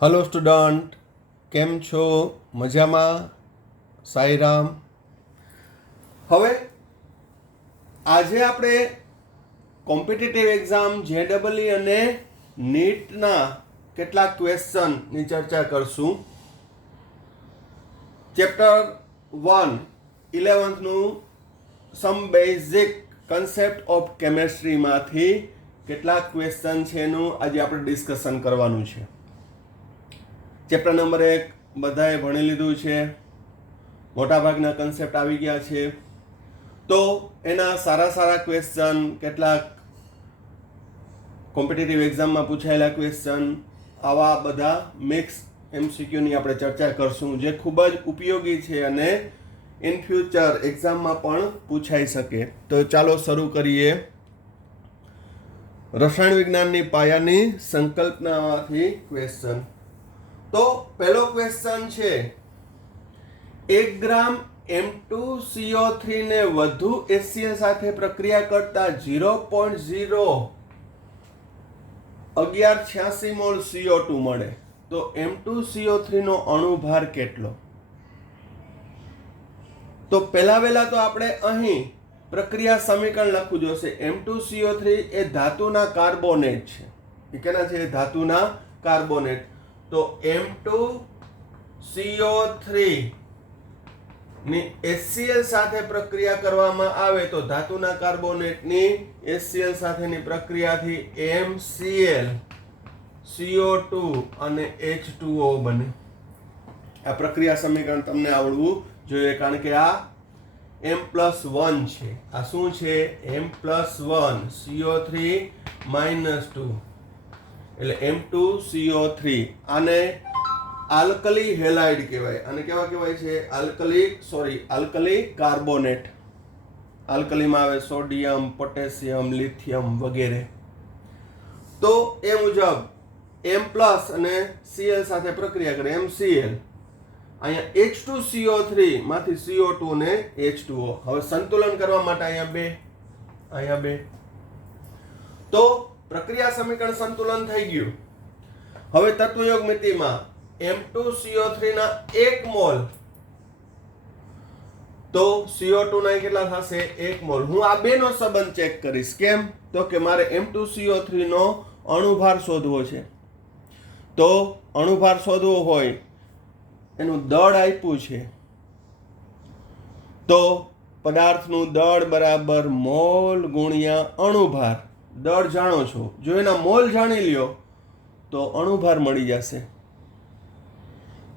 Hello student, કેમ છો? મજામાં? સાઈરામ. હવે આજે આપણે કોમ્પિટિટિવ એક્ઝામ JEE અને નીટના કેટલાક ક્વેશ્ચનની ચર્ચા કરશું. Chapter 1 11th some basic concept of કેમેસ્ટ્રીમાંથી કેટલાક ક્વેશ્ચન છે એનું આજે આપણે ડિસ્કશન કરવાનું છે. ચેપ્ટર નંબર 1 બધાએ ભણી લીધું છે, મોટાભાગના કન્સેપ્ટ આવી ગયા છે. તો એના સારા ક્વેશ્ચન, કેટલાક કોમ્પિટિટિવ એક્ઝામમાં પૂછાયેલા ક્વેશ્ચન, આવા બધા મિક્સ MCQની આપણે ચર્ચા કરશું, જે ખૂબ જ ઉપયોગી છે અને ઇન ફ્યુચર એક્ઝામમાં પણ પૂછાઈ શકે. તો ચાલો શરૂ કરીએ. રસાયણ વિજ્ઞાનની પાયાની સંકલ્પનામાંથી ક્વેશ્ચન. તો પહેલો ક્વેશ્ચન છે, 1 ગ્રામ M2CO3 ને વધુ HCl સાથે પ્રક્રિયા કરતા 0.01186 મોલ CO2 મળે, તો M2CO3 નો અણુભાર કેટલો? તો પહેલા તો આપણે અહીં પ્રક્રિયા સમીકરણ લખવું જોશે. M2CO3 એ ધાતુના કાર્બોનેટ છે. એ કેના છે? ધાતુના કાર્બોનેટ. તો M2CO3 ની HCl સાથે પ્રક્રિયા કરવામાં આવે તો ધાતુના કાર્બોનેટની HCl સાથેની પ્રક્રિયાથી MCl, CO2 અને H2O બને. આ પ્રક્રિયા સમીકરણ તમને આવડવું જોઈએ, કારણ કે આ M+1 છે. આ શું છે? M+1 CO3 -2 એટલે M2CO3. આને આલ્કલી હેલાઇડ કહેવાય. અને કેવા કહેવાય છે? Alkali carbonate. આલ્કલીમાં આવે સોડિયમ, પોટેશિયમ, લિથિયમ વગેરે. તો એ મુજબ M+ અને Cl સાથે પ્રક્રિયા કરે, MCl. અહીંયા H2CO3 માંથી CO2 ને H2O. હવે સંતુલન કરવા માટે અહીંયા બે. તો પ્રક્રિયા સમીકરણ સંતુલન થઈ ગયું. હવે તત્વયોગ મિતિમાં M2CO3 ના 1 મોલ, તો CO2 ના કેટલા થશે? 1 મોલ. હું આ બેનો સંબંધ ચેક કરીશ. કેમ? તો કે મારે M2CO3 નો અણુભાર શોધવો છે. તો અણુભાર શોધવો હોય, એનું દળ આપ્યું છે, તો પદાર્થનું દળ બરાબર મોલ ગુણ્યા અણુભાર. દળ જાણો છો, જો એના મોલ જાણી લ્યો તો અણુભાર મળી જશે.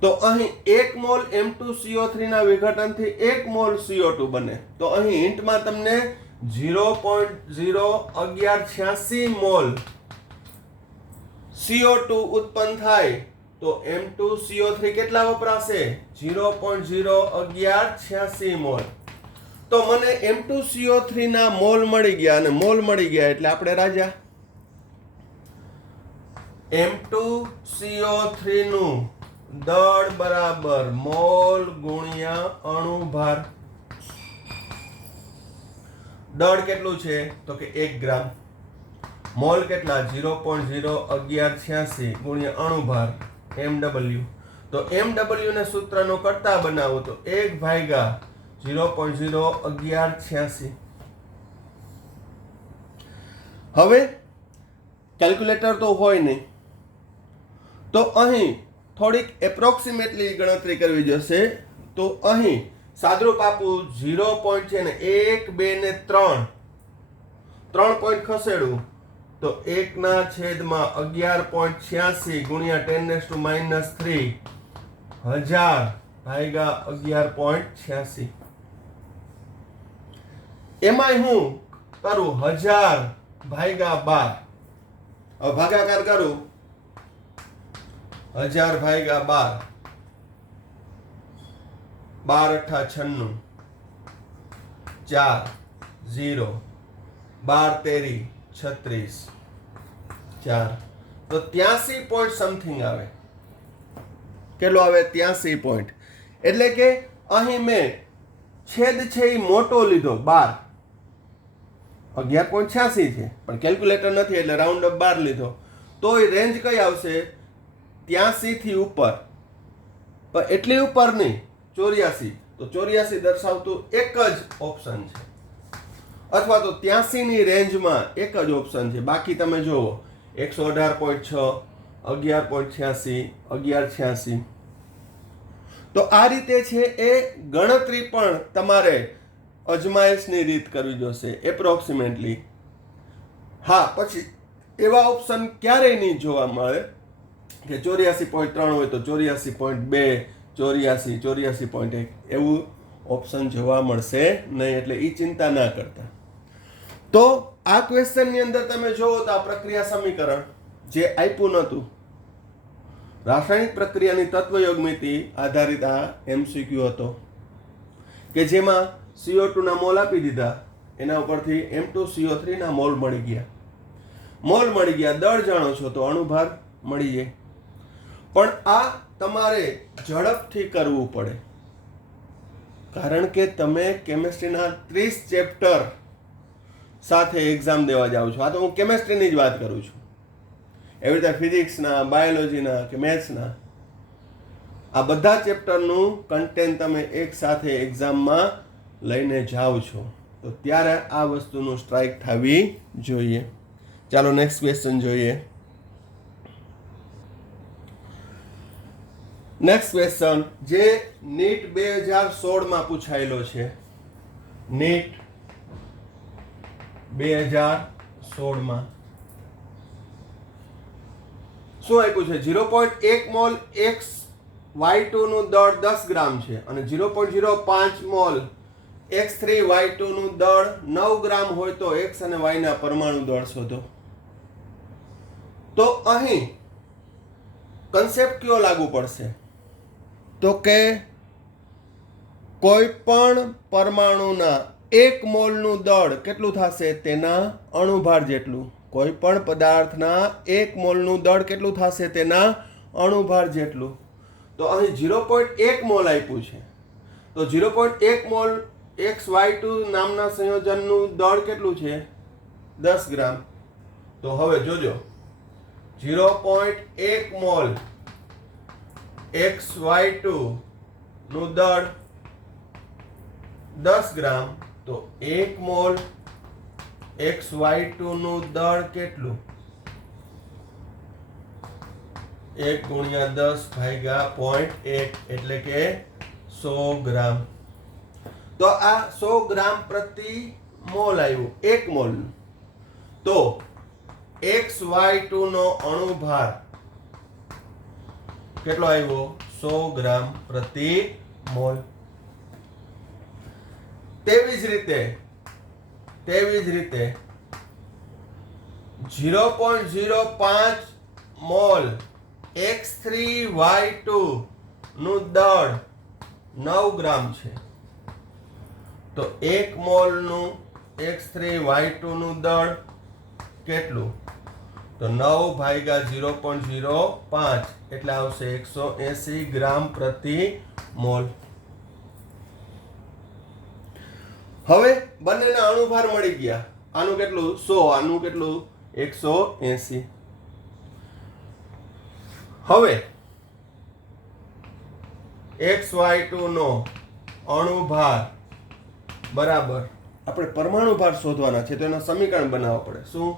તો અહીં 1 મોલ M2CO3 ના વિઘટનથી 1 મોલ CO2 બને. તો અહીં હિન્ટમાં તમને 0.01186 મોલ CO2 ઉત્પન્ન થાય, તો M2CO3 કેટલા વપરાશે? 0.01186 મોલ. તો મને M2CO3 ના મોલ મળી ગયા, અને મોલ મળી ગયા એટલે આપણે રાજા. M2CO3 નું દળ બરાબર મોલ ગુણ્યા અણુભાર. દળ કેટલું છે? તો કે 1 ગ્રામ. મોલ કેટલા? 0.01186 ગુણ્યા અણુભાર MW. તો MW ને સૂત્રનો કરતા બનાવો તો 1/0.01186. હવે કેલ્ક્યુલેટર તો હોય નહીં, તો અહીં થોડીક એપ્રોક્સિમેટલી ગણતરી કરવી જશે. તો અહીં સાદરૂપ આપું, 0 પોઈન્ટ છે ને 1, 2 ને 3 પોઈન્ટ ખસેડું તો 1/1186 ગુણ્યા 10⁻³ 1000/1186. એમાંય હું કરું 1000/12. હવે ભાગાકાર કરું 1000/12. 12 8 96 4 0 12 13 36 4. તો 83 પોઈન્ટ સમથિંગ આવે. કેટલો આવે? 83 પોઈન્ટ. એટલે કે અહીં મેં છેદ છે એ મોટો લીધો, 12. 11.86 છે, પણ કેલ્ક્યુલેટર નથી એટલે રાઉન્ડ અપ 12 લીધો. તો એ રેન્જ કઈ આવશે? 83 થી ઉપર, પણ એટલી ઉપર નહીં, 84, તો 84 દર્શાવતું એક જ ઓપ્શન છે, અથવા તો 83 ની રેન્જમાં એક જ ઓપ્શન છે. બાકી તમે જુઓ 118.6, 11.86, 11.86. તો આ રીતે છે એ ગણતરી પણ તમારે અજમાયશની રીત કરવી જોશે એપ્રોક્સિમેટલી. હા, પછી એવા ઓપ્શન ક્યારેય નહીં જોવા મળે કે 84.3 હોય તો 84.2, 84, 84.1 એવું ઓપ્શન જોવા મળશે નહીં, એટલે એ ચિંતા ના કરતા. તો આ ક્વેશ્ચનની અંદર તમે જુઓ તો આ પ્રક્રિયા સમીકરણ જે આપ્યું નહોતું, રાસાયણિક પ્રક્રિયાની તત્વયોગમિતિ આધારિત આ MCQ હતો કે જેમાં CO2 ના મોલ આપી દીધા, એના ઉપરથી M2CO3 ના મોલ મળી ગયા. દળ જાણો છો તો અણુભાર મળી જાય. પણ આ તમારે ઝડપથી કરવું પડે, કારણ કે તમે કેમેસ્ટ્રીના 30 ચેપ્ટર સાથે એક્ઝામ દેવા જાઓ છો. આ તો હું કેમેસ્ટ્રીની જ વાત કરું છું. એવી રીતે ફિઝિક્સના, બાયોલોજીના કે મેથ્સના આ બધા ચેપ્ટરનું કન્ટેન્ટ તમે એક સાથે એક્ઝામમાં લઈને જાઓ છો, તો ત્યારે આ વસ્તુનું સ્ટ્રાઇક થવી જોઈએ. ચાલો નેક્સ્ટ ક્વેશ્ચન જોઈએ. નેક્સ્ટ ક્વેશ્ચન જે નીટ 2016 પૂછાયેલો છે. નીટ 2016 શું આપ્યું છે? 0.1 મોલ XY2 નું દળ 10 ગ્રામ છે અને 0.05 મોલ X3Y2 નું દળ 9 ગ્રામ હોય તો X અને Y ના પરમાણુ દળ શોધો. તો અહીં કન્સેપ્ટ કયો લાગુ પડશે? તો કે કોઈ પણ પરમાણુના 1 મોલનું દળ કેટલું થશે? તેના અણુભાર જેટલું. કોઈ પણ પદાર્થના 1 મોલનું દળ કેટલું થશે? તેના અણુભાર જેટલું. તો અહીં 0.1 મોલ આપ્યું છે, તો 0.1 મોલ XY2 નામના સંયોજનનું દળ કેટલું છે? 10 ગ્રામ. તો હવે જોજો, 0.1 મોલ XY2 નું દળ 10 ગ્રામ, તો 1 મોલ XY2 નું દળ કેટલું? 1 ગુણ્યા 10 ભાગ્યા 0.1 એટલે કે 100 ગ્રામ. તો આ 100 ગ્રામ પ્રતિ મોલ આવ્યું, 1 મોલ. તો XY2 નો અણુભાર કેટલો આવ્યો? 100 ગ્રામ પ્રતિ મોલ. તેવી જ રીતે 0.05 મોલ X3Y2 નું દળ 9 ગ્રામ છે, તો 1 મોલનું X3Y2 નું દળ કેટલું? તો 9 ભાગ્યા 0.05 એટલે આવશે 180 ગ્રામ પ્રતિ મોલ. હવે બંનેના અણુભાર મળી ગયા. આનું કેટલું? 100, આનું કેટલું? 180. હવે XY2 નો અણુભાર બરાબર આપણે પરમાણુ ભાર શોધવાના છે, તો એનું સમીકરણ બનાવવું પડે. શું?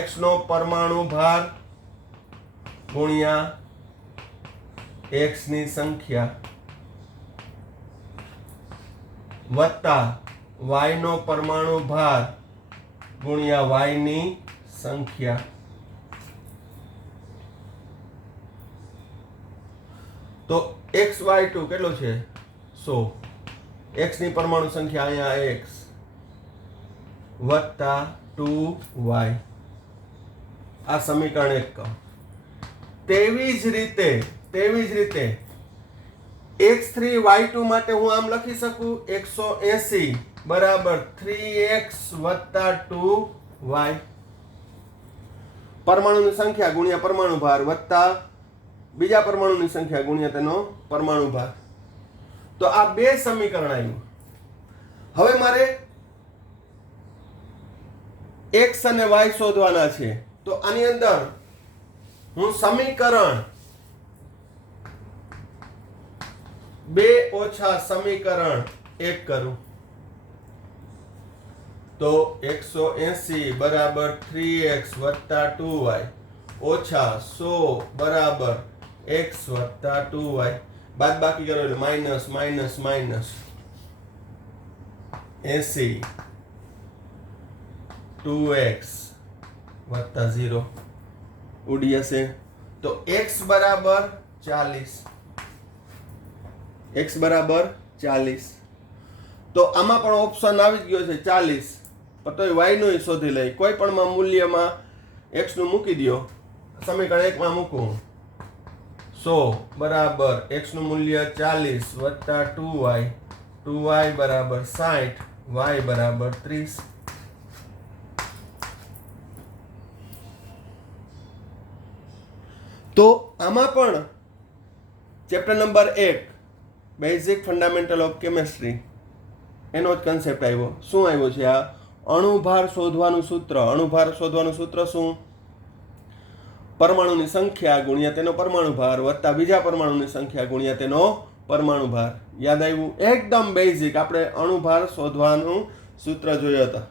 X નો પરમાણુ ભાર ગુણ્યા X ની સંખ્યા વત્તા Y નો પરમાણુ ભાર ગુણ્યા Y ની સંખ્યા. તો XY2 કેટલો છે? 100. X ની પરમાણુ સંખ્યા અહીંયા X વત્તા 2Y. આ સમીકરણ 1 કહો. તેવી જ રીતે X3Y2 માટે હું આમ લખી શકું 180 બરાબર 3X વત્તા 2Y. પરમાણુની સંખ્યા ગુણ્યા પરમાણુ ભાર વત્તા બીજા પરમાણુની સંખ્યા ગુણ્યા તેનો પરમાણુ ભાર. તો આ બે સમીકરણ આવ્યું. હવે મારે X અને Y શોધવાના છે. તો આની અંદર હું સમીકરણ 2 ઓછા સમીકરણ 1 કરું તો 180 બરાબર 3x વત્તા 2y ઓછા 100 બરાબર x વત્તા 2y બાદ બાકી કરો એટલે માઇનસ માઇનસ માઇનસ 80 2x વત્તા 0 ઉડી જશે તો x બરાબર 40 x બરાબર 40 તો આમાં પણ ઓપ્શન આવી ગયો છે 40 પણ તો y નું શોધી લઈ કોઈ પણ માં મૂલ્યમાં x નું મૂકી દો સમીકરણ 1 માં મૂકું 100 બરાબર x નું મૂલ્ય 40 વત્તા 2y 2y બરાબર 60 y બરાબર 30 તો આમાં પણ chapter number 1 basic fundamental of chemistry એનો જ કન્સેપ્ટ આવ્યો. શું આવ્યો છે આ? અણુભાર શોધવાનું સૂત્ર. અણુભાર શોધવાનું સૂત્ર શું? પરમાણુની સંખ્યા ગુણ્યા તેનો પરમાણુ ભાર વત્તા બીજા પરમાણુની સંખ્યા ગુણ્યા તેનો પરમાણુ ભાર. યાદ આવ્યું? એકદમ બેઝિક. આપણે અણુભાર શોધવાનું સૂત્ર જોયા હતા.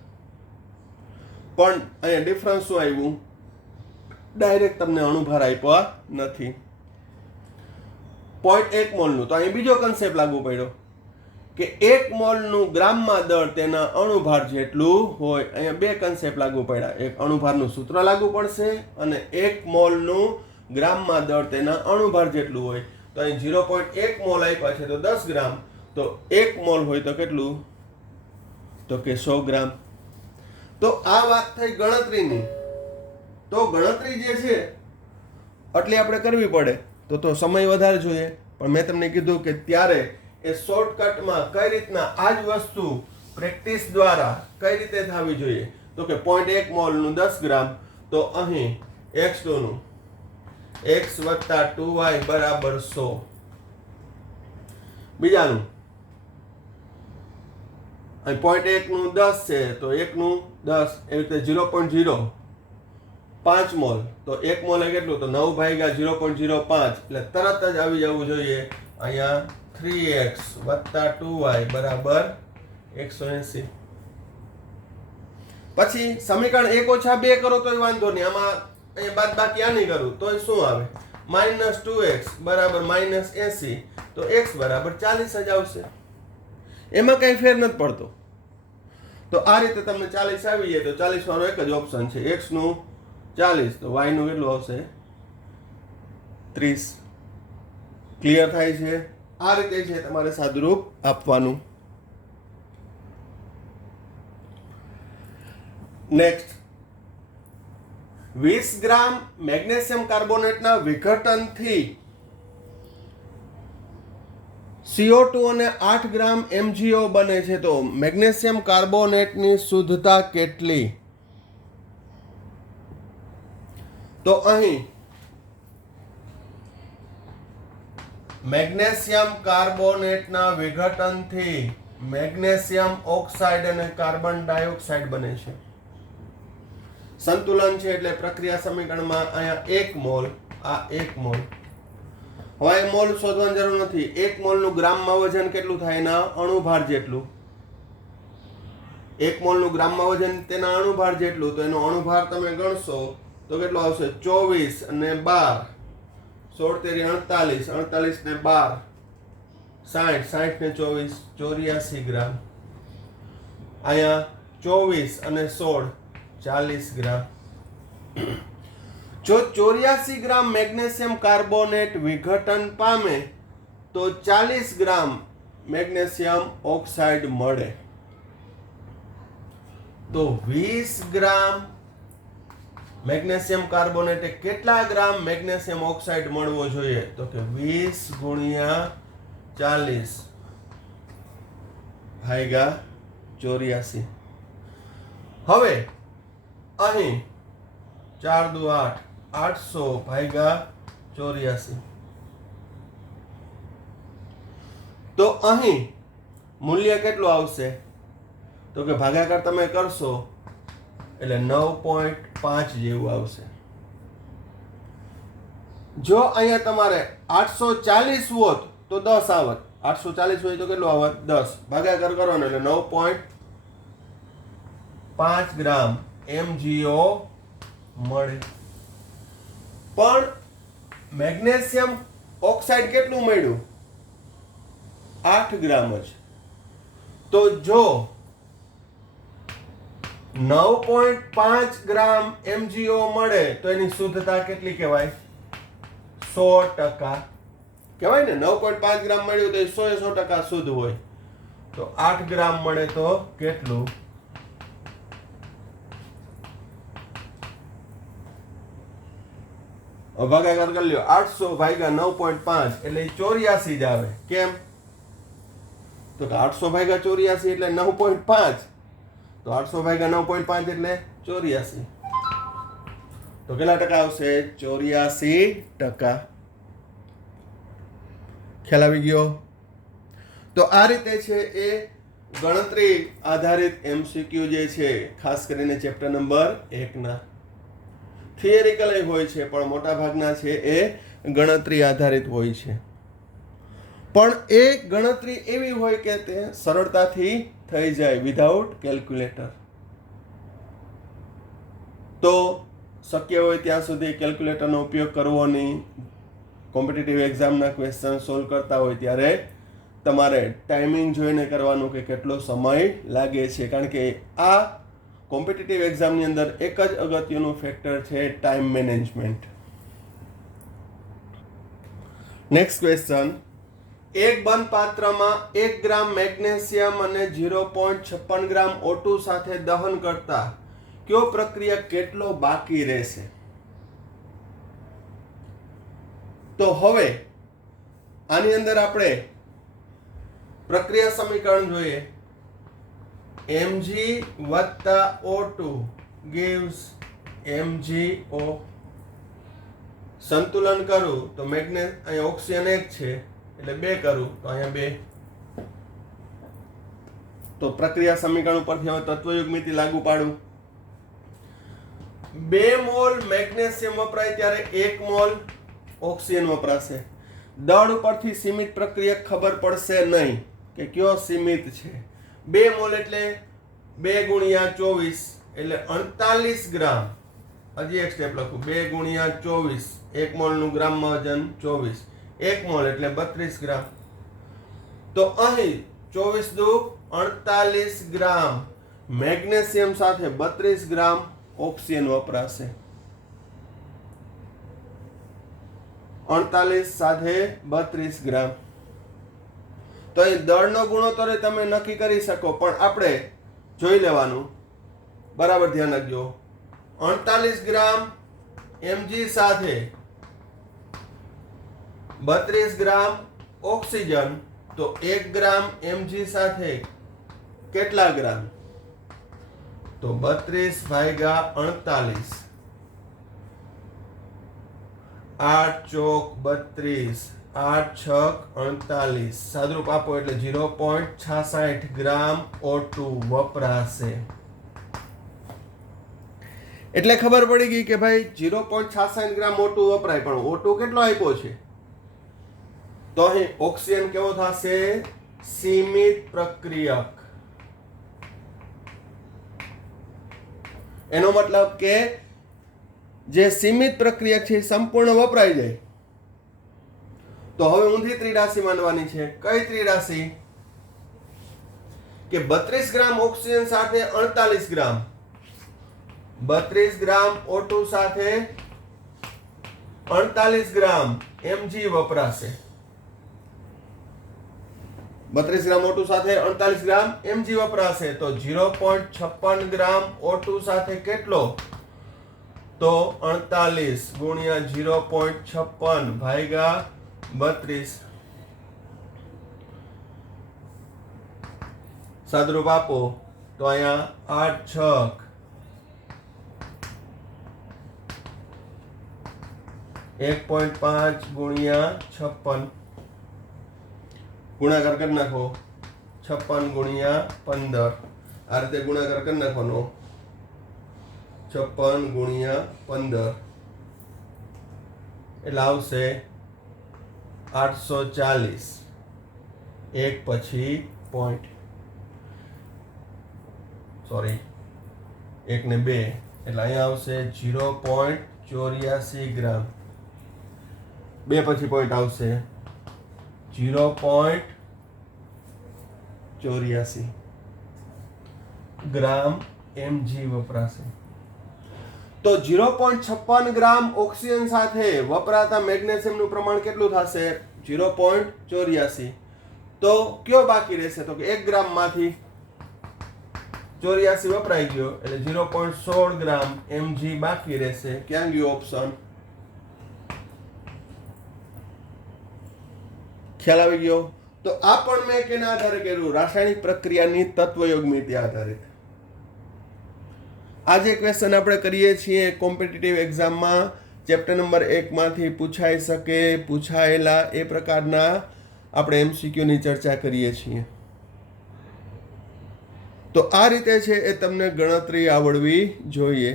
પણ અહીંયા ડિફરન્સ શું આવ્યું? ડાયરેક્ટ તમને અણુભાર આપ્યા નથી. 0.1 મોલનું તો અહીં બીજો કન્સેપ્ટ લાગુ પડ્યો કે 1 મોલનું ગ્રામમાં દળ તેના અણુભાર જેટલું હોય. અહીંયા બે કન્સેપ્ટ લાગુ પડ્યા. એક અણુભારનું સૂત્ર લાગુ પડશે અને 1 મોલનું ગ્રામમાં દળ તેના અણુભાર જેટલું હોય. તો અહીં 0.1 મોલ આપ્યા છે તો 10 ગ્રામ, તો 1 મોલ હોય તો કેટલું? તો કે 100 ગ્રામ. તો આ વાત થઈ ગણતરીની. તો ગણતરી જે છે એટલે આપણે કરવી પડે તો સમય વધારે જોઈએ. પણ મેં તમને કીધું કે ત્યારે એ શોર્ટકટમાં કઈ રીતના આ જ વસ્તુ પ્રેક્ટિસ દ્વારા કઈ રીતે થવી જોઈએ. તો કે 0.1 મોલનું 10 ગ્રામ, તો અહીં x2 નું x વત્તા 2y બરાબર 100. બીજાનું અહીં 0.1 નું 10 છે તો 1 નું 10, એવી રીતે 0.0 5 મોલ, તો 1 મોલ એ કેટલું? તો 9 ભાગ્યા 0.05 એટલે તરત જ આવી જવું જોઈએ અહીંયા 3x વત્તા 2y બરાબર 180. પછી સમીકરણ 1 ઓછા 2 કરો તોય વાંધો નહીં. આમાં અહીંયા બાદ બાકી આની કરું તોય શું આવે? -2x બરાબર -80, તો x બરાબર 40 જ આવશે. એમાં કઈ ફેર નથી પડતો. તો આ રીતે તમને 40 આવી જાય તો 40 વાળો એક જ ઓપ્શન છે. x નું 40 તો y નું કેટલું આવશે? 30. ક્લિયર થાય છે? આ રીતે છે તમારે સાદુરૂપ આપવાનું. નેક્સ્ટ, 20 ગ્રામ મેગ્નેશિયમ કાર્બોનેટના વિઘટનથી CO2 અને 8 ગ્રામ MgO બને છે. તો મેગ્નેશિયમ કાર્બોનેટની શુદ્ધતા કેટલી? તો અહીં મેગ્નેશિયમ કાર્બોનેટના વિઘટનથી મેગ્નેશિયમ ઓક્સાઇડ અને કાર્બન ડાયોક્સાઇડ બને છે. સંતુલન છે એટલે પ્રક્રિયા સમીકરણમાં અહીંયા 1 મોલ, આ 1 મોલ. હવે મોલ શોધવાની જરૂર નથી. 1 મોલનું ગ્રામમાં વજન કેટલું થાય? એના અણુભાર જેટલું. 1 મોલનું ગ્રામમાં વજન તેના અણુભાર જેટલું, તો એનો અણુભાર તમે ગણશો તો કેટલો આવશે? 24 અને 12, 16 તેરી 48, 48 ને 12 60, 60 ને 24 84 ગ્રામ. અહીંયા 24 અને 16 40 ગ્રામ. જો 84 ગ્રામ મેગ્નેશિયમ કાર્બોનેટ વિઘટન પામે તો 40 ગ્રામ મેગ્નેશિયમ ઓક્સાઇડ મળે. તો 20 ગ્રામ મેગ્નેશિયમ કાર્બોનેટે કેટલા ગ્રામ મેગ્નેશિયમ ઓક્સાઇડ મળવો જોઈએ? તો કે 20 ગુણ્યા 40 ભાગ્યા 84. હવે અહીં 4 દુ 8, 800 ભાગ્યા 84. તો અહીં મૂલ્ય કેટલું આવશે? તો કે ભાગાકાર તમે કરશો એટલે 9.5 જેવું આવશે. જો અહીંયા તમારે 840 હોત તો 10 આવત, 840 હોય તો કેટલું આવત? 10. ભાગાકાર કરો ને એટલે 9.5 ગ્રામ MgO મળે. પણ મેગ્નેશિયમ ઓક્સાઇડ કેટલું મળ્યું? 8 ગ્રામ જ. તો જો 9.5 ગ્રામ MgO મળે તો એની શુદ્ધતા કેટલી કહેવાય? 100% કહેવાય ને. 9.5 ગ્રામ મળ્યું તો એ 100% શુદ્ધ હોય. તો 8 ગ્રામ મળે તો કેટલું? ભાગાકાર કરી લ્યો. 800 ભાગ્યા 9.5 એટલે 84 જ આવે. કેમ? તો 800 ભાગ્યા 84 એટલે 9.5. તો 800 ભાગ્યા 9.5 એટલે 84. તો કેટલા ટકા આવશે? 84%. ખ્યાલ આવી ગયો? તો આ રીતે છે એ ગણતરી આધારિત MCQ જે છે, ખાસ કરીને ચેપ્ટર નંબર 1 ના. થિયરિકલ હોય છે પણ મોટા ભાગના છે એ ગણતરી આધારિત હોય છે. પણ એ ગણતરી એવી હોય કે તે સરળતાથી થઈ જાય વિધાઉટ કેલ્ક્યુલેટર. તો શક્ય હોય ત્યાં સુધી કેલ્ક્યુલેટરનો ઉપયોગ કરવો નહીં. કોમ્પિટિટિવ એક્ઝામના ક્વેશ્ચન સોલ્વ કરતા હોય ત્યારે તમારે ટાઈમિંગ જોઈને કરવાનું કે કેટલો સમય લાગે છે. કારણ કે આ કોમ્પિટિટિવ એક્ઝામની અંદર એક જ અગત્યનું ફેક્ટર છે, ટાઈમ મેનેજમેન્ટ. Next question. એક બંધ પાત્રમાં 1 ગ્રામ મેગ્નેશિયમ અને 0.56 ગ્રામ O2 સાથે દહન કરતા કયો પ્રક્રિયા કેટલો બાકી રહેશે? તો હવે આની અંદર આપણે પ્રક્રિયા સમીકરણ જોઈએ. Mg વત્તા O2 gives MgO. સંતુલન કરું તો અહીંયા ઓક્સિજન 1 છે એટલે 2 કરું તો અહીંયા 2. તો પ્રક્રિયા સમીકરણ ઉપરથી હવે તત્વયુગ્મિતિ લાગુ પાડું. 2 મોલ મેગ્નેશિયમ વપરાય ત્યારે 1 મોલ ઓક્સિજન વપરાશે. દળ ઉપરથી સીમિત પ્રક્રિયા ખબર પડશે નહીં કે કયો સીમિત છે. 2 મોલ એટલે 2 ગુણ્યા 24 એટલે 48 ગ્રામ. હજી એક સ્ટેપ લખું. 2 ગુણ્યા 24, 1 મોલનું ગ્રામમાં વજન 24. 1 મોલ એટલે 32 ગ્રામ. તો અહીં 24 દુ 48 ગ્રામ મેગ્નેશિયમ સાથે 32 ગ્રામ ઓક્સિજન વપરાશે. 48 સાથે 32 ગ્રામ. તો અહીં દળનો ગુણોત્તર તમે નક્કી કરી શકો, પણ આપણે જોઈ લેવાનું. બરાબર ધ્યાન રાખજો. 48 ગ્રામ Mg સાથે 32 ગ્રામ ઓક્સિજન, તો 1 ગ્રામ Mg સાથે કેટલા ગ્રામ? તો 32 ભાગ્યા 48. 8 ચોક 32, 8 છક 48. સાદરૂપ આપો એટલે 0.66 ગ્રામ O2 વપરાશે. એટલે ખબર પડી ગઈ કે ભાઈ 0.66 ગ્રામ O2 વપરાય. પણ O2 કેટલો આપ્યો છે? તો અહીં ઓક્સિજન કેવો થશે? સીમિત પ્રક્રિયક. એનો મતલબ કે જે સીમિત પ્રક્રિયા છે સંપૂર્ણ વપરાઈ જાય. તો હવે ઊંધી ત્રિરાશી માનવાની છે. કઈ ત્રિરાશી? કે 32 ગ્રામ ઓક્સિજન સાથે 48 ગ્રામ, 32 ગ્રામ O2 સાથે 48 ગ્રામ Mg વપરાશે. 32 ગ્રામ O2 સાથે 48 ગ્રામ Mg વપરાશે. તો 0.56 ગ્રામ O2 સાથે કેટલો? તો 48 ગુણ્યા 0.56 ભાગ્યા 32. સાદરૂપ આપો તો અહીંયા 8 છક 1.5 ગુણ્યા 56. ગુણાકાર કરી નાખો. 56 ગુણ્યા 15. આ રીતે ગુણાકાર કરી નાખવાનો. 56 ગુણ્યા 15 એટલે આવશે 840 એક પછી પોઈન્ટ સોરી 1 ને 2 એટલે અહીંયા આવશે 0.84 ગ્રામ 2 પછી પોઈન્ટ આવશે 0.84 ગ્રામ mg વપરાશે. તો 0.56 ગ્રામ ઓક્સિજન સાથે વપરાતા મેગ્નેશિયમનું પ્રમાણ કેટલું થશે? 0.84. તો કયો બાકી રહેશે? તો કે 1 ગ્રામમાંથી 84 વપરાઈ ગયો એટલે 0.16 ગ્રામ mg બાકી રહેશે. ક્યાં ગયો ઓપ્શન? ખ્યાલ આવી ગયો? તો આ પણ મેં કેના આધારે કર્યું? રાસાયણિક પ્રક્રિયાની તત્વયોગમિતિ આધારિત. આ જે ક્વેશ્ચન આપણે કરીએ છીએ કોમ્પિટિટિવ એક્ઝામમાં ચેપ્ટર નંબર 1 માંથી પૂછાઈ શકે, પૂછાયેલા એ પ્રકારના આપણે MCQ ની ચર્ચા કરીએ છીએ. તો આ રીતે છે એ તમને ગણતરી આવડવી જોઈએ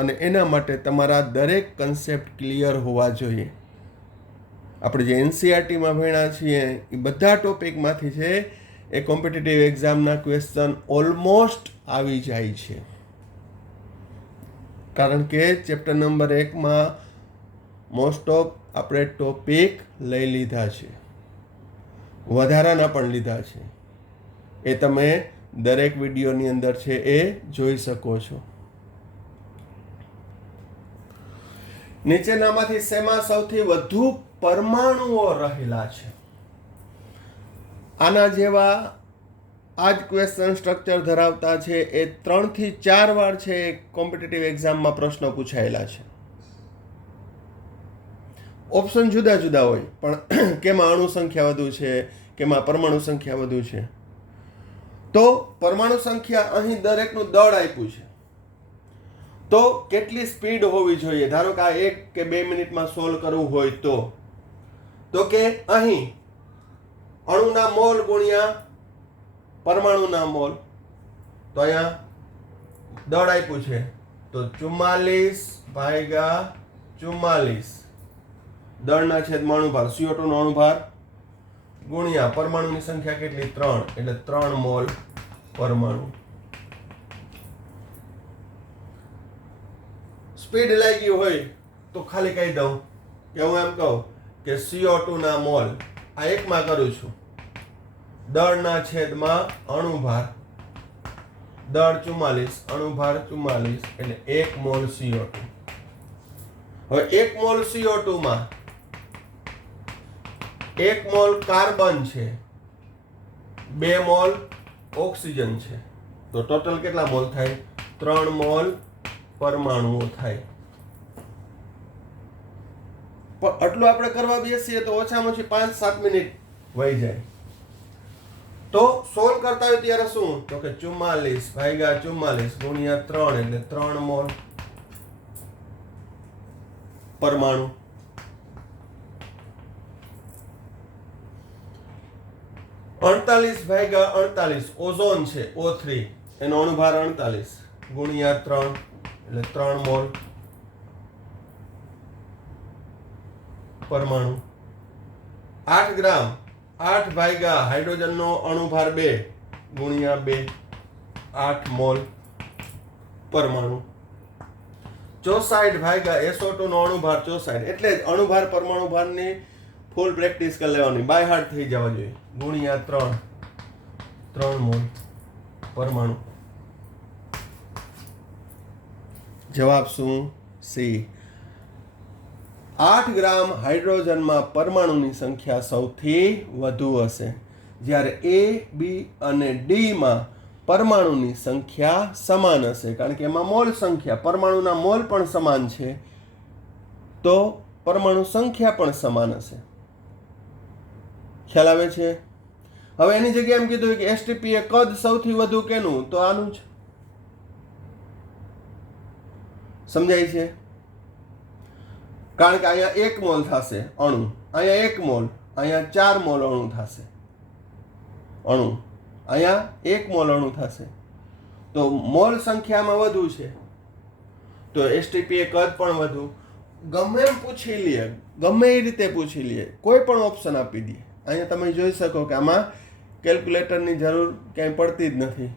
અને એના માટે તમારા દરેક કન્સેપ્ટ ક્લિયર હોવા જોઈએ. આપણે જે NCERTમાં ભણ્યા છીએ એ બધા ટોપિકમાંથી છે એ કોમ્પિટિટિવ એક્ઝામના ક્વેશ્ચન ઓલમોસ્ટ આવી જાય છે. કારણ કે ચેપ્ટર નંબર 1માં મોસ્ટ ઓફ આપણે ટોપિક લઈ લીધા છે, વધારાના પણ લીધા છે. એ તમે દરેક વિડીયોની અંદર છે એ જોઈ શકો છો. નીચેનામાંથી શેમાં સૌથી વધુ પરમાણુઓ રહેલા છે? આના જેવા આ જ ક્વેશ્ચન સ્ટ્રક્ચર ધરાવતા છે એ 3 થી 4 વાર છે કોમ્પિટિટિવ એક્ઝામમાં પ્રશ્નો પૂછાયેલા છે. ઓપ્શન જુદા જુદા હોય પણ કેમાં અણુ સંખ્યા વધુ છે, કેમાં પરમાણુ સંખ્યા વધુ છે. તો પરમાણુ સંખ્યા અહીં દરેકનું દળ આપ્યું છે. તો કેટલી સ્પીડ હોવી જોઈએ? ધારો કે આ 1 કે 2 મિનિટમાં સોલ્વ કરવું હોય તો કે અહીં અણુના મોલ ગુણ્યા પરમાણુના મોલ, તો અહીંયા દળ આપ્યું છે તો 44/44 દળના છેદમાં અણુભાર CO2 નો અણુભાર ગુણ્યા પરમાણુની સંખ્યા કેટલી? 3 એટલે 3 મોલ પરમાણુ. સ્પીડ લાગી હોય તો ખાલી કહી દઉં કે હું એમ કહું કે CO2 ના મોલ આ એકમાં કરું છું, દળના છેદમાં અણુભાર, દળ 44 અણુભાર 44 એટલે 1 મોલ CO2. હવે 1 મોલ CO2 માં 1 મોલ કાર્બન છે, 2 મોલ ઓક્સિજન છે, તો ટોટલ કેટલા મોલ થાય? 3 મોલ પરમાણુઓ થાય. પણ આટલું આપણે કરવા બેસીએ તો ઓછામાં ઓછી 5-7 મિનિટ વહી જાય. તો સોલ્વ કરતા હોય ત્યારે શું? તો કે 44/44 ગુણ્યા 3 એટલે 3 મોલ પરમાણુ. (48/48) ઓઝોન છે O3 એનો અણુભાર 48 ગુણ્યા 3 એટલે 3 મોલ પરમાણુ. 8 ગ્રામ 8 હાઇડ્રોજનનો અણુભાર 2 ગુણ્યા 2 8 મોલ પરમાણુ. 64 SO2 નો અણુભાર 64 એટલે જ અણુભાર પરમાણુ ભારની ફૂલ પ્રેક્ટિસ કરી લેવાની, બાય હાર્ટ થઈ જવા જોઈએ. ગુણ્યા 3 મોલ પરમાણુ. જવાબ શું? સી. 8 ગ્રામ હાઇડ્રોજનમાં પરમાણુની સંખ્યા સૌથી વધુ હશે, જ્યારે A, B અને D માં પરમાણુની સંખ્યા સમાન હશે. કારણ કે એમાં મોલ સંખ્યા, પરમાણુના મોલ પણ સમાન છે, તો પરમાણુ સંખ્યા પણ સમાન હશે. ખ્યાલ આવે છે? હવે એની જગ્યાએ એમ કીધું કે STP એ કદ સૌથી વધુ કેનું? તો આનું જ. સમજાય છે? કારણ કે અહીંયા 1 મોલ થશે અણુ, અહીંયા 1 મોલ, અહીંયા 4 મોલ અણુ થશે. અણુ અહીંયા 1 મોલ અણુ થશે, તો મોલ સંખ્યામાં વધુ છે, તો STP એ કદ પણ વધુ. ગમે એમ પૂછી લે, ગમે એ રીતે પૂછી લે, કોઈ પણ ઓપ્શન આપી દે. અહીંયા તમે જોઈ શકો કે આમાં કેલ્ક્યુલેટરની જરૂર ક્યાંય પડતી જ નથી,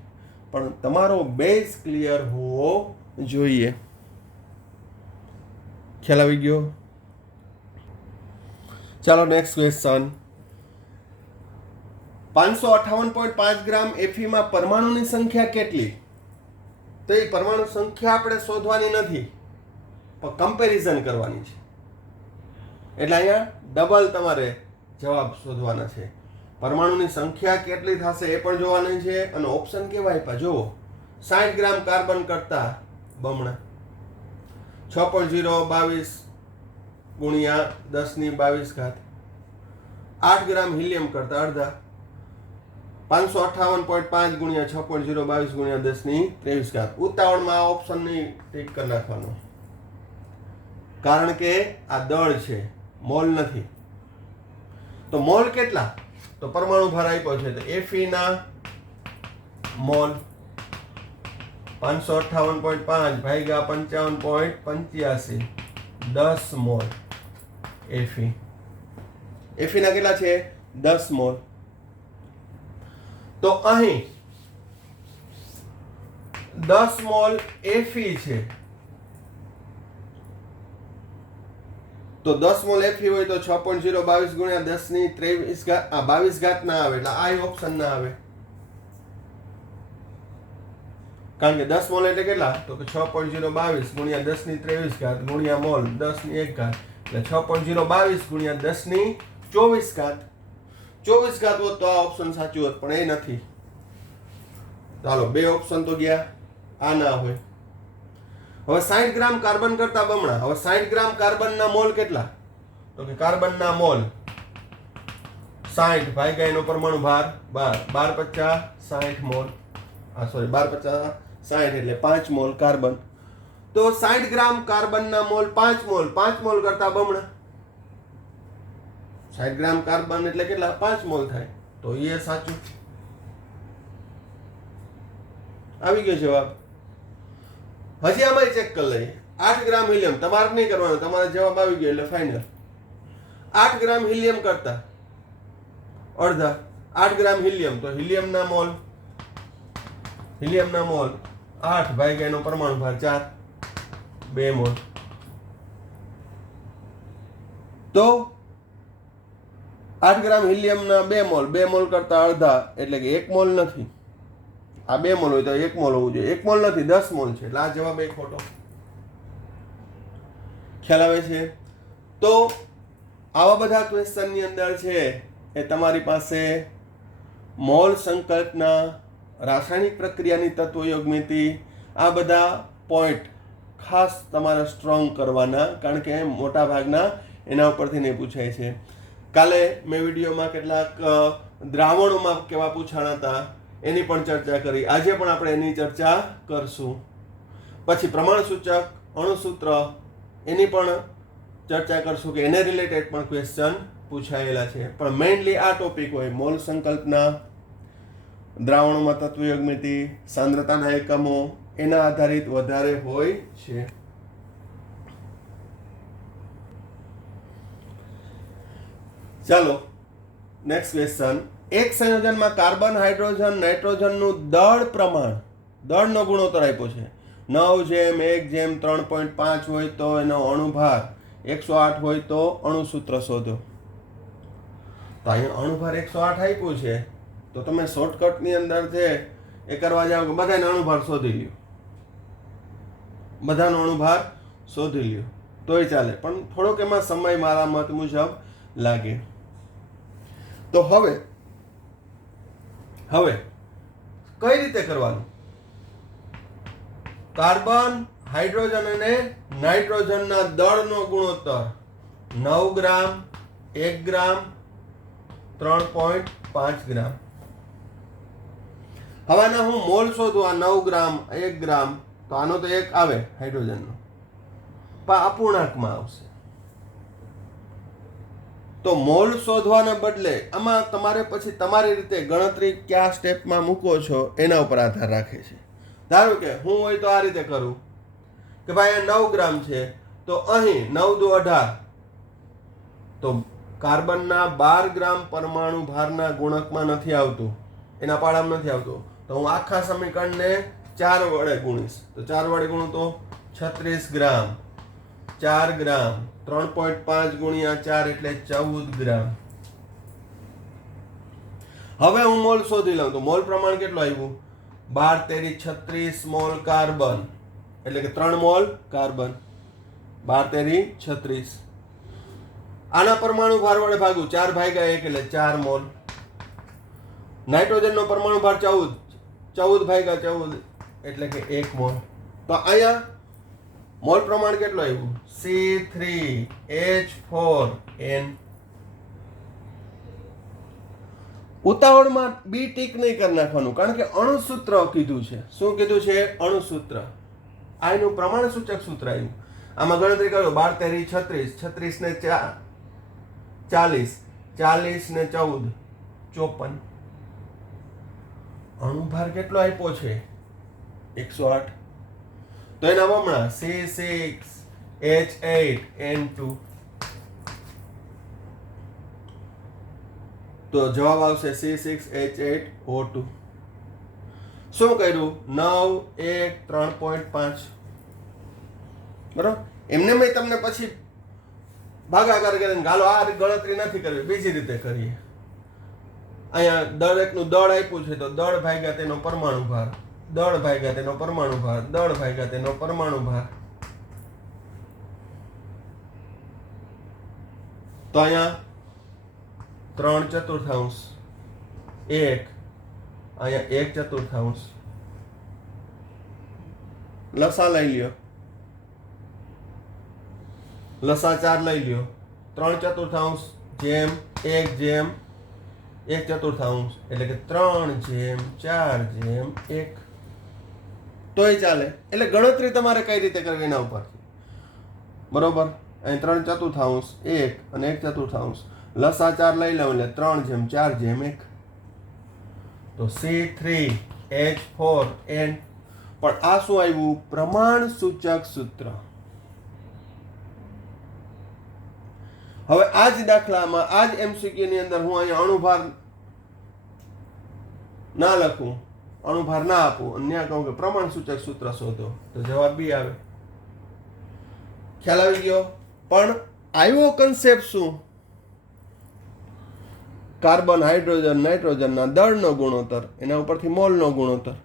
પણ તમારો બેઝ ક્લિયર હોવો જોઈએ. ખ્યાલ આવી ગયો? ચાલો નેક્સ્ટ ક્વેશ્ચન. 558.5 ગ્રામ એફીમાં પરમાણુની સંખ્યા કેટલી? તો એ પરમાણુ સંખ્યા આપણે શોધવાની નથી, પણ કમ્પેરિઝન કરવાની છે. એટલે અહીંયા ડબલ તમારે જવાબ શોધવાના છે. પરમાણુની સંખ્યા કેટલી થશે એ પણ જોવાની છે, અને ઓપ્શન કેવા આપ્યા જુઓ. 60 ગ્રામ કાર્બન કરતા બમણા, 6.022 ગુણ્યા 10^22, 8 ગ્રામ હિલિયમ કરતા અડધા, 558.5 ગુણ્યા 6.022 ગુણ્યા 10^23. ઉતાવળમાં આ ઓપ્શનની ટીક કરી નાખવાનો, કારણ કે આ દળ છે, મોલ નથી. તો મોલ કેટલા? તો પરમાણુ ભાર આપ્યો છે, તો એફીના મોલ 558.5 ભાગ્યા 55.85, 10 મોલ એફી. એફીના કેટલા છે? 10 મોલ. તો અહીં 10 મોલ એફી છે, તો 10 મોલ એફી હોય તો 6.022 ગુણ્યા 10^23, આ 22 ના આવે, એટલે આ ઓપ્શન ના આવે. કારણ કે 10 મોલ એટલે કેટલા? તો કે 6.022 ગુણ્યા 10^23 ગુણ્યા મોલ 10^1, એટલે 6.022 ગુણ્યા 10^24. 24 હોત તો આ ઓપ્શન સાચું હોત, પણ એ નથી. ચાલો બે ઓપ્શન તો ગયા, આ ના હોય. હવે 60 ગ્રામ કાર્બન કરતા બમણા. હવે 60 ગ્રામ કાર્બનના મોલ કેટલા? તો કે કાર્બનના મોલ 60 ભાગ્યા એનો પરમાણુ ભાર 12, 12 × 5 60 મોલ. સોરી 12 × 60 એટલે 5 મોલ કાર્બન. તો 60 ગ્રામ કાર્બનના મોલ 5 મોલ, 5 મોલ કરતા બમણા. 60 ગ્રામ કાર્બન એટલે કેટલા? 5 મોલ થાય, તો એ સાચું. આવી ગયો જવાબ. હજી આમાં ચેક કરી લઈએ. 8 ગ્રામ હિલિયમ, તમારે નહીં કરવાનું, તમારો જવાબ આવી ગયો એટલે ફાઇનલ. 8 ગ્રામ હિલિયમ કરતા અડધા, 8 ગ્રામ હિલિયમ, તો હિલિયમના મોલ 8 ભાગ્યા એનો પરમાણુ ભાર 4, 2 મોલ. તો 8 ગ્રામ હિલિયમના 2 મોલ, 2 મોલ કરતા અડધા, એટલે કે 1 મોલ નથી. આ 2 મોલ હોય તો 1 મોલ હોવું જોઈએ. 1 મોલ નથી, 10 મોલ છે, એટલે આ જવાબ એ ખોટો. ખ્યાલ આવે છે? તો આવા બધા ક્વેશ્ચનની અંદર છે એ તમારી પાસે મોલ સંકલ્પના, રાસાયણિક પ્રક્રિયાની તત્વયોગમિતિ, આ બધા પોઈન્ટ ખાસ તમારે સ્ટ્રોંગ કરવાના, કારણ કે મોટા ભાગના એના ઉપરથી નહીં પૂછાય છે. કાલે મેં વિડીયોમાં કેટલાક દ્રાવણોમાં કેવા પૂછાણા હતા એની પણ ચર્ચા કરી. આજે પણ આપણે એની ચર્ચા કરશું. પછી પ્રમાણસૂચક, અણુસૂત્ર એની પણ ચર્ચા કરશું કે એને રિલેટેડ પણ ક્વેશ્ચન પૂછાયેલા છે. પણ મેઇનલી આ ટોપિક હોય, મોલ સંકલ્પના, દ્રાવણોમાં તત્વયોગમિતિ, સાંદ્રતાના એકમો, એના આધારિત વધારે હોય છે. ચાલો નેક્સ્ટ ક્વેશ્ચન. એક સંયોજનમાં કાર્બન, હાઇડ્રોજન, નાઇટ્રોજનનું દળ પ્રમાણ, દળનો ગુણોત્તર આપ્યો છે. 9:1:3.5 હોય તો એનો અણુભાર 108 હોય તો અણુસૂત્ર શોધો. તો અહીંયા અણુભાર 108 આપ્યું છે, તો તમે શોર્ટકટની અંદર છે એ કરવા જાઓ કે બધાનો અણુભાર શોધી લ્યો, બધાનો અણુભાર શોધી લ્યો તોય ચાલે, પણ થોડોક એમાં સમય મારા મત મુજબ લાગે. તો હવે કઈ રીતે કરવાનું? કાર્બન, હાઇડ્રોજન અને નાઇટ્રોજનના દળનો ગુણોત્તર 9 ગ્રામ, 1 ગ્રામ, 3.5 ગ્રામ. હવે આના હું મોલ શોધવા, 9 ગ્રામ, 1 ગ્રામ, તો આનો તો એક આવે હાઇડ્રોજનનો, પણ અપૂર્ણાંકમાં આવશે. તો મોલ શોધવાને બદલે આમાં તમારે પછી તમારી રીતે ગણતરી કયા સ્ટેપમાં મૂકો છો એના ઉપર આધાર રાખે છે. ધારો કે હું હોય તો આ રીતે કરું કે ભાઈ આ 9 ગ્રામ છે, તો અહીં 9 દુ 18, તો કાર્બનના 12 ગ્રામ પરમાણુ ભારના ગુણકમાં નથી આવતું, એના પાડામાં નથી આવતું. તો હું આખા સમીકરણને 4 વડે ગુણીશ. તો 4 વડે ગુણું તો 36 ગ્રામ, 4 ગ્રામ, 3.5 ગુણ્યા 4 એટલે 14 ગ્રામ. હવે હું મોલ શોધી લઉં તો મોલ પ્રમાણ કેટલું આવ્યું? 12 તેરી 36 મોલ કાર્બન, એટલે કે 3 મોલ કાર્બન, 12 તેરી 36. આના પરમાણુ ભાર વડે ભાગું, 4 ભાગ્યા 1 એટલે 4 મોલ. નાઇટ્રોજનનો પરમાણુ ભાર 14, 14 ભાગ્યા 14 એટલે કે 1 મોલ. તો અહીંયા મોલ પ્રમાણ કેટલું આવ્યું? C3H4n. ઉતાવળમાં બી ટીક નહીં કરી નાખવાનું, કારણ કે અણુસૂત્ર કીધું છે. શું કીધું છે? અણુસૂત્ર. આ એનું પ્રમાણ સૂચક સૂત્ર આવ્યું. આમાં ગણતરી કરો, 12 તેરી 36, 36 ને 40, 40 ને 14 54. અણુભાર કેટલો આપ્યો છે? 108. તો એના બમણા C6H8n2. તો જવાબ આવશે C6H8O2. શું કર્યું? 9 1 3.5. બરાબર. એમને મેં તમને પછી ભાગાકાર કરીને ગાલો આ ગણતરી નથી કરવી, બીજી રીતે કરીએ. અહીંયા દરેકનું દળ આપ્યું છે, તો દળ ભાગ્યા તેનો પરમાણુ ભાર, દળ ભાગ્યા તેનો પરમાણુ ભાર, દળ ભાગ્યા તેનો પરમાણુ ભાર. તો અહીંયા 3/4, 1, અહીંયા 1/4. લસા લઈ લ્યો, લસા 4 લઈ લ્યો. 3/4 જેમ 1 જેમ 1/4, એટલે કે 3/4 તોય ચાલે. એટલે ગણતરી તમારે કઈ રીતે કરવી એના ઉપર. બરોબર. અહીં 3/4, 1 અને 1/4. લસા 4 લઈ લઉં એટલે 3/4 તો C3H4n. પણ આ શું આવ્યું? પ્રમાણ સૂચક સૂત્ર. હવે આ જ દાખલામાં, આ જ MCQ ની અંદર હું અહીંયા અણુભાર ના લખું, અણુભાર ના આપું અને ત્યાં કહું કે પ્રમાણ સૂચક સૂત્ર શોધો, તો જવાબ બી આવે. ખ્યાલ આવી ગયો? પણ આવ્યો કન્સેપ્ટ શું? કાર્બન, હાઇડ્રોજન, નાઇટ્રોજનના દળનો ગુણોત્તર, એના ઉપરથી મોલનો ગુણોત્તર.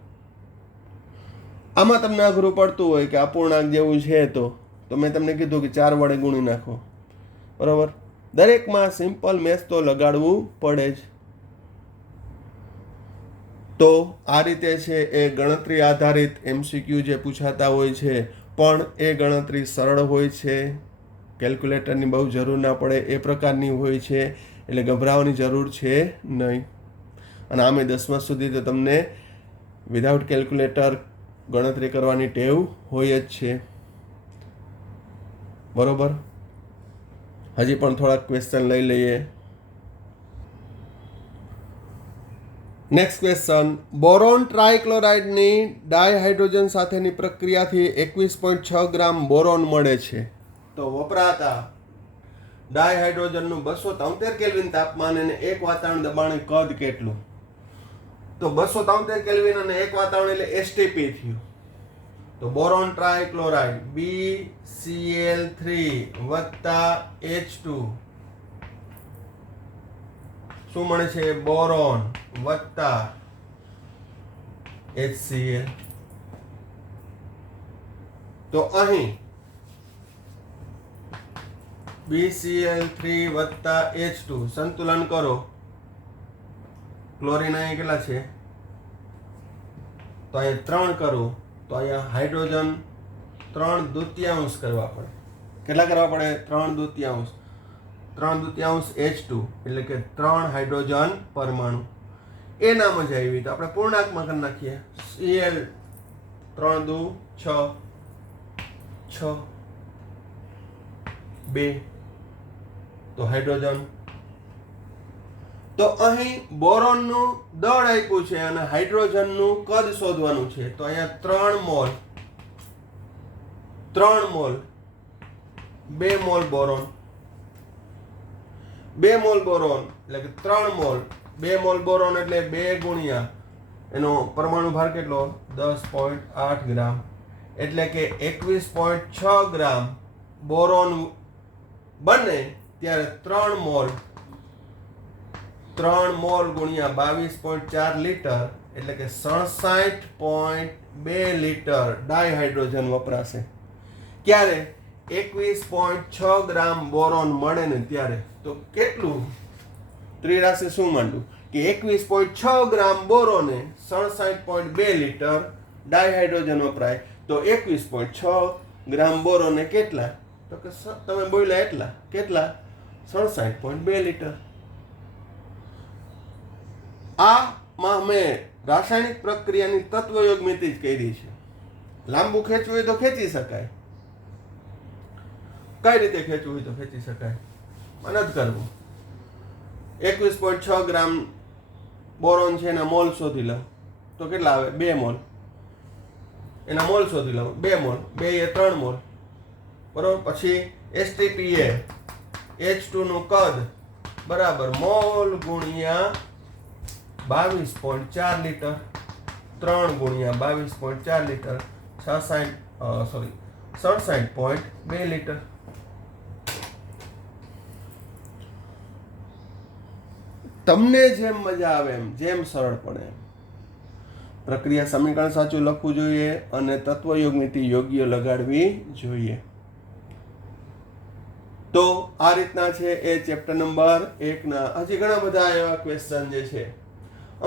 આમાં તમને અઘરું પડતું હોય કે અપૂર્ણાંક જેવું છે, તો મેં તમને કીધું કે 4 વડે ગુણી નાખો. બરોબર. દરેકમાં સિમ્પલ મેથ્સ તો લગાડવું પડે જ. તો આ રીતે છે એ ગણતરી આધારિત MCQ જે પૂછાતા હોય છે, પણ એ ગણતરી સરળ હોય છે, કેલ્ક્યુલેટરની બહુ જરૂર ના પડે એ પ્રકારની હોય છે. એટલે ગભરાવાની જરૂર છે નહીં. અને આમે 10મા સુધી તો તમને વિધાઉટ કેલ્ક્યુલેટર ગણતરી કરવાની ટેવ હોય જ છે. બરોબર. હજી પણ થોડાક ક્વેશ્ચન લઈ લઈએ. નેક્સ્ટ ક્વેશ્ચન, બોરોન ટ્રાયક્લોરાઇડની ડાયહાઇડ્રોજન સાથેની પ્રક્રિયાથી 21.6 ગ્રામ બોરોન મળે છે. તો વપરાતા ડાયહાઇડ્રોજનનું 273 કેલ્વિન તાપમાન અને 1 વાતાવરણ દબાણે કદ કેટલું? તો 273 કેલ્વિન અને 1 વાતાવરણ એટલે STP થયું. તો બોરોન ટ્રાયક્લોરાઇડ BCl3 વત્તા H2 શું મળે છે? બોરોન વત્તા HCl. તો અહીં BCl3 વત્તા H2 સંતુલન કરો. ક્લોરીન અહીંયા કેટલા છે? તો અહીંયા 3 કરું તો અહીંયા હાઇડ્રોજન 3/2 કરવા પડે. કેટલા કરવા પડે? 3/2. 3/2 H2 એટલે કે 3 હાઇડ્રોજન પરમાણુ. એ નામ જ આવી. તો આપણે પૂર્ણાંકમાં કરી નાખીએ. Cl 3 × 6 2 તો હાઇડ્રોજન. તો અહીં બોરોનનું દળ આપ્યું છે અને હાઇડ્રોજનનું કદ શોધવાનું છે. તો અહીંયા 3 mall 2 mall boron, 2 mall boron એટલે કે 3 મોલ, 2 મોલ બોરોન એટલે 2 ગુણ્યા એનો પરમાણુ ભાર કેટલો 10.8 ગ્રામ એટલે કે 21.6 ગ્રામ બોરોન બને ત્યારે 3 મોલ ગુણ્યા 22.4 લીટર એટલે કે 67.2 લીટર ડાયહાઇડ્રોજન વપરાશે. ક્યારે 21.6 ગ્રામ બોરોન મળે ને ત્યારે. તો કેટલું ત્રિરાશિ શું માંડવું કે 21.6 ગ્રામ બોરોને 67.2 લીટર ડાયહાઇડ્રોજન વપરાય. તો 21.6 ગ્રામ બોરોને કેટલા, તો કે તમે બોલ્યા એટલા, કેટલા 67.2 લીટર. આમાં મેં રાસાયણિક પ્રક્રિયાની તત્વયોગમિતિ જ કરી છે. લાંબુ ખેંચવું હોય તો ખેંચી શકાય. કઈ રીતે ખેંચવું હોય તો ખેંચી શકાય, મદદ કરવું. 21.6 ગ્રામ બોરોન છે એના મોલ શોધી લો તો કેટલા આવે 2 મોલ. એના મોલ શોધી લો 2 મોલ, 2 એ 3 મોલ બરોબર. પછી STPA H2 નું કદ બરાબર મોલ ગુણ્યા 22.4 લીટર, 3 ગુણ્યા 22.4 લીટર 67.2 લીટર. તમને જેમ મજા આવે એમ, જેમ સરળ પડે એમ પ્રક્રિયા સમીકરણ સાચું લખવું જોઈએ અને તત્વયોગ નીતિ યોગ્ય લગાડવી જોઈએ. તો આ રીતના છે એ ચેપ્ટર નંબર 1 ના. હજી ઘણા બધા એવા ક્વેશ્ચન જે છે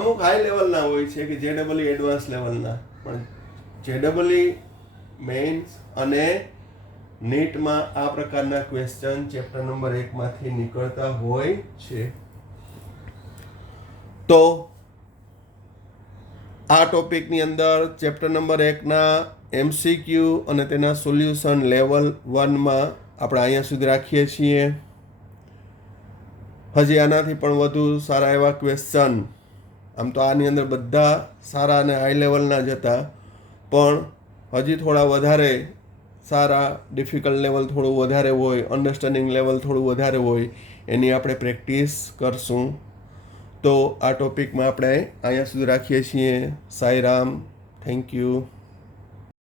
અમુક હાઈ લેવલના હોય છે કે JEE એડવાન્સ લેવલના, પણ JEE મેઇન્સ અને નીટમાં આ પ્રકારના ક્વેશ્ચન ચેપ્ટર નંબર 1 માંથી નીકળતા હોય છે. તો આ ટોપિકની અંદર ચેપ્ટર નંબર 1 ના MCQ અને તેના સોલ્યુશન લેવલ 1 માં આપણે અહીંયા સુધી રાખીએ છીએ. હજી આનાથી પણ વધુ સારા એવા ક્વેશ્ચન, આમ તો આની અંદર બધા સારા અને હાઈ લેવલના જ હતા, પણ હજી થોડા વધારે સારા, ડિફિકલ્ટ લેવલ થોડું વધારે હોય, અન્ડરસ્ટેન્ડિંગ લેવલ થોડું વધારે હોય, એની આપણે પ્રેક્ટિસ કરશું. તો આ ટોપિકમાં આપણે અહીંયા સુધી રાખીએ છીએ. Sai Ram, thank you.